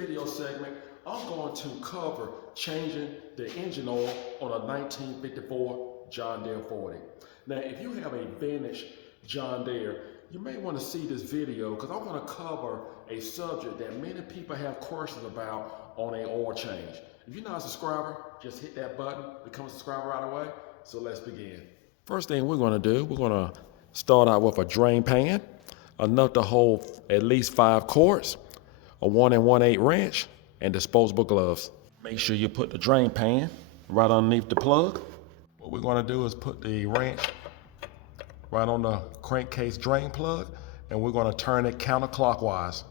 video segment, I'm going to cover changing the engine oil on a 1954 John Deere 40. Now, if you have a vintage John Deere, you may want to see this video because I'm going to cover a subject that many people have questions about on an oil change. If you're not a subscriber, just hit that button, become a subscriber right away. So let's begin. First thing we're going to do, we're going to start out with a drain pan, enough to hold at least 5 quarts, a 1 1/8 wrench, and disposable gloves. Make sure you put the drain pan right underneath the plug. What we're going to do is put the wrench right on the crankcase drain plug, and we're going to turn it counterclockwise.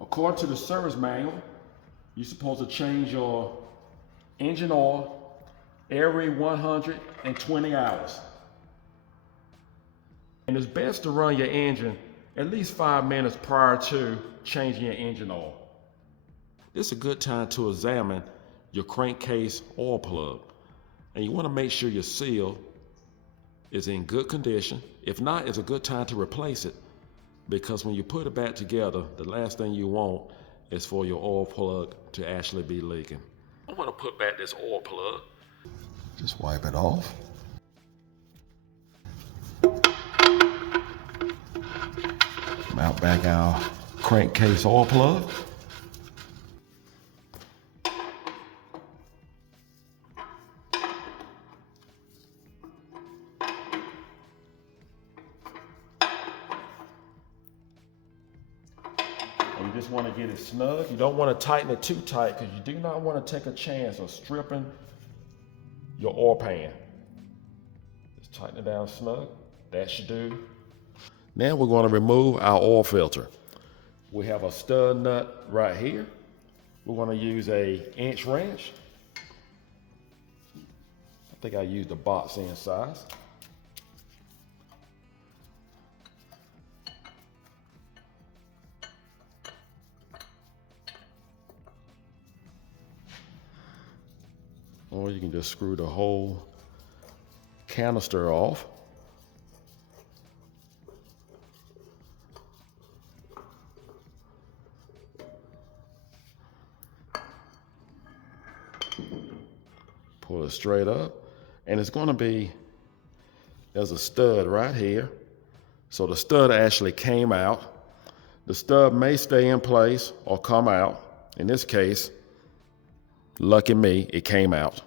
According to the service manual, you're supposed to change your engine oil every 120 hours. And it's best to run your engine at least 5 minutes prior to changing your engine oil. This is a good time to examine your crankcase oil plug. And you want to make sure your seal is in good condition. If not, it's a good time to replace it, because when you put it back together, the last thing you want is for your oil plug to actually be leaking. I'm going to put back this oil plug. Just wipe it off. Mount back our crankcase oil plug. You just want to get it snug. You don't want to tighten it too tight because you do not want to take a chance of stripping your oil pan. Just tighten it down snug. That should do. Now we're going to remove our oil filter. We have a stud nut right here. We're going to use a inch wrench. I think I used a box end size. Or you can just screw the whole canister off. Pull it straight up, and it's going to be, there's a stud right here. So the stud actually came out. The stud may stay in place or come out. In this case, lucky me, it came out.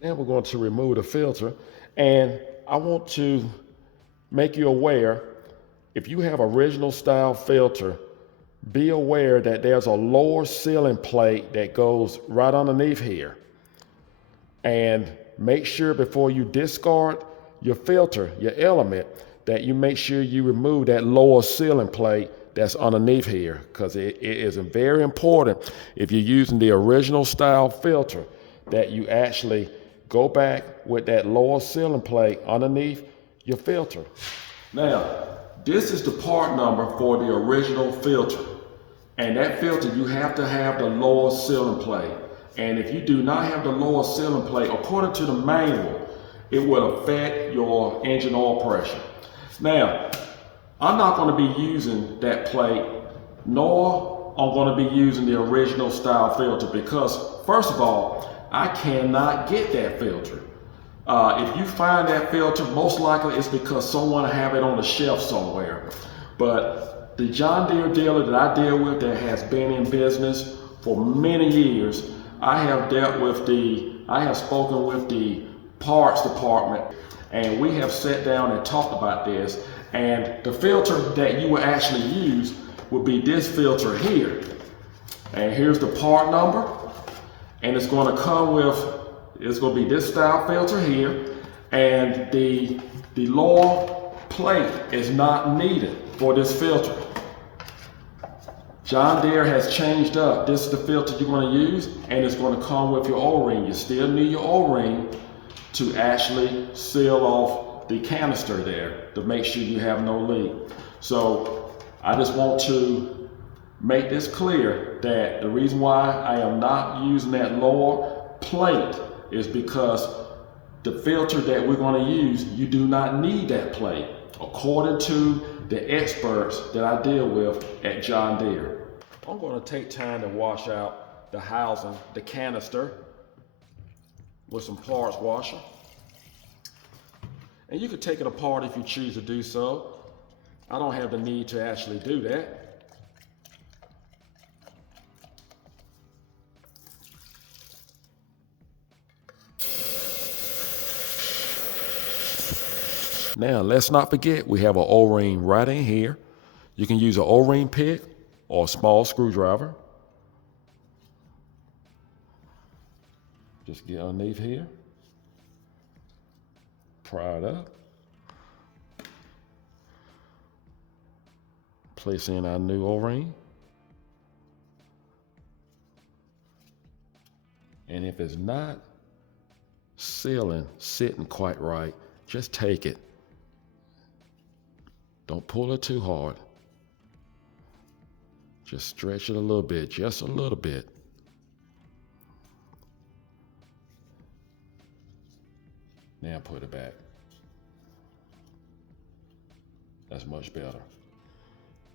Now we're going to remove the filter, and I want to make you aware, if you have original style filter, be aware that there's a lower sealing plate that goes right underneath here. And make sure before you discard your filter, your element, that you make sure you remove that lower sealing plate that's underneath here, because it is very important, if you're using the original style filter, that you actually go back with that lower sealing plate underneath your filter. Now, this is the part number for the original filter. And that filter, you have to have the lower sealing plate. And if you do not have the lower sealing plate, according to the manual, it will affect your engine oil pressure. Now, I'm not going to be using that plate, nor I'm going to be using the original style filter, because first of all, I cannot get that filter. If you find that filter, most likely it's because someone have it on the shelf somewhere. But the John Deere dealer that I deal with that has been in business for many years, I have spoken with the parts department, and we have sat down and talked about this. And the filter that you will actually use will be this filter here. And here's the part number. And it's going to come with, it's going to be this style filter here. And the lower plate is not needed for this filter. John Deere has changed up. This is the filter you're going to use, and it's going to come with your O-ring. You still need your O-ring to actually seal off the canister there to make sure you have no leak. So I just want to make this clear that the reason why I am not using that lower plate is because the filter that we're going to use, you do not need that plate, according to the experts that I deal with at John Deere. I'm going to take time to wash out the housing, the canister, with some parts washer. And you could take it apart if you choose to do so. I don't have the need to actually do that. Now, let's not forget, we have an O-ring right in here. You can use an O-ring pick or a small screwdriver. Just get underneath here. Pry it up. Place in our new O-ring. And if it's not sitting quite right, just take it. Don't pull it too hard. Just stretch it a little bit, just a little bit. Now put it back. That's much better.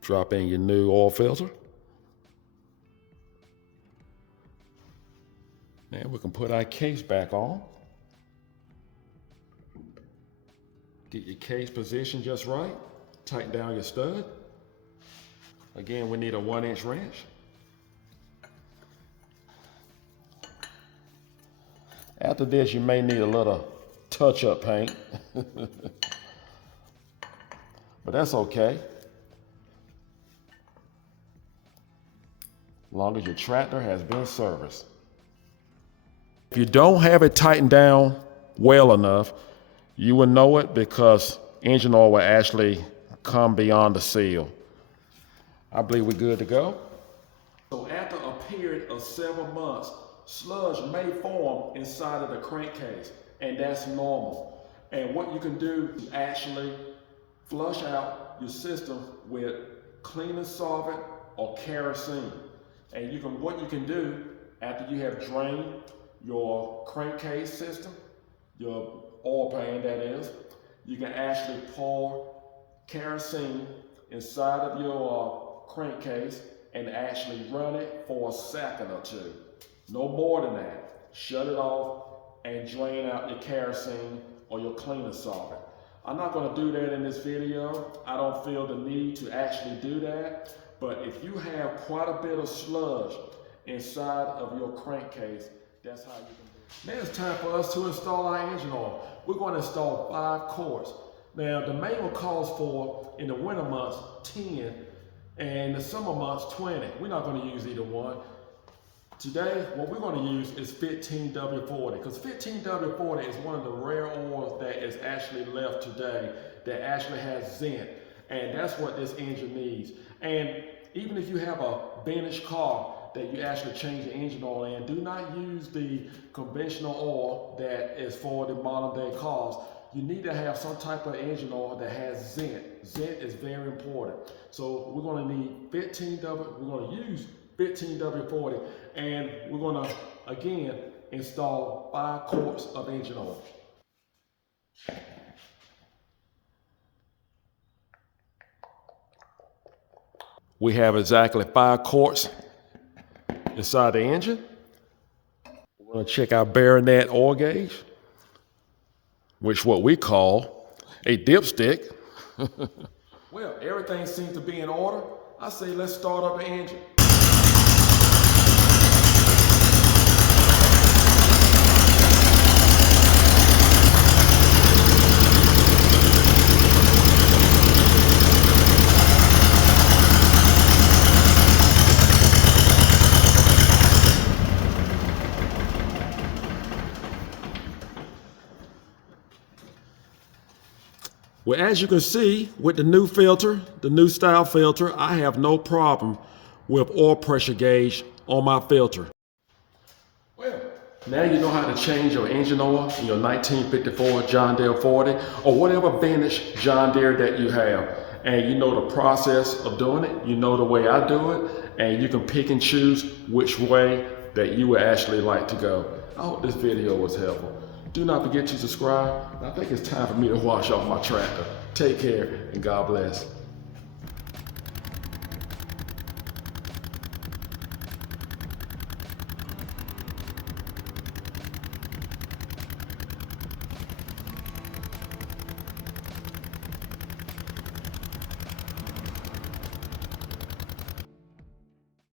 Drop in your new oil filter. Now we can put our case back on. Get your case positioned just right. Tighten down your stud. Again, we need a 1-inch wrench. After this, you may need a little touch-up paint. But that's okay. As long as your tractor has been serviced. If you don't have it tightened down well enough, you will know it because engine oil will actually come beyond the seal. I believe we're good to go. So after a period of several months, sludge may form inside of the crankcase, and that's normal. And what you can do is actually flush out your system with cleaning solvent or kerosene. And what you can do after you have drained your crankcase system, your oil pan that is, you can actually pour kerosene inside of your crankcase and actually run it for a second or two. No more than that. Shut it off and drain out your kerosene or your cleaner solvent. I'm not going to do that in this video. I don't feel the need to actually do that. But if you have quite a bit of sludge inside of your crankcase, that's how you can do it. Now it's time for us to install our engine oil. We're going to install 5 quarts. Now the manual calls for, in the winter months, 10, and the summer months, 20. We're not going to use either one. Today, what we're going to use is 15W40, because 15W40 is one of the rare oils that is actually left today that actually has zinc, and that's what this engine needs. And even if you have a vintage car that you actually change the engine oil in, do not use the conventional oil that is for the modern day cars. You need to have some type of engine oil that has zinc. Zinc is very important. So we're going to need we're going to use 15W40, and we're going to, again, install 5 quarts of engine oil. We have exactly 5 quarts inside the engine. We're going to check our baronet oil gauge, which what we call a dipstick. Well, everything seems to be in order. I say let's start up the engine. Well, as you can see, with the new filter, the new style filter, I have no problem with oil pressure gauge on my filter. Well, now you know how to change your engine oil in your 1954 John Deere 40 or whatever vintage John Deere that you have. And you know the process of doing it, you know the way I do it, and you can pick and choose which way that you would actually like to go. I hope this video was helpful. Do not forget to subscribe. I think it's time for me to wash off my tractor. Take care and God bless.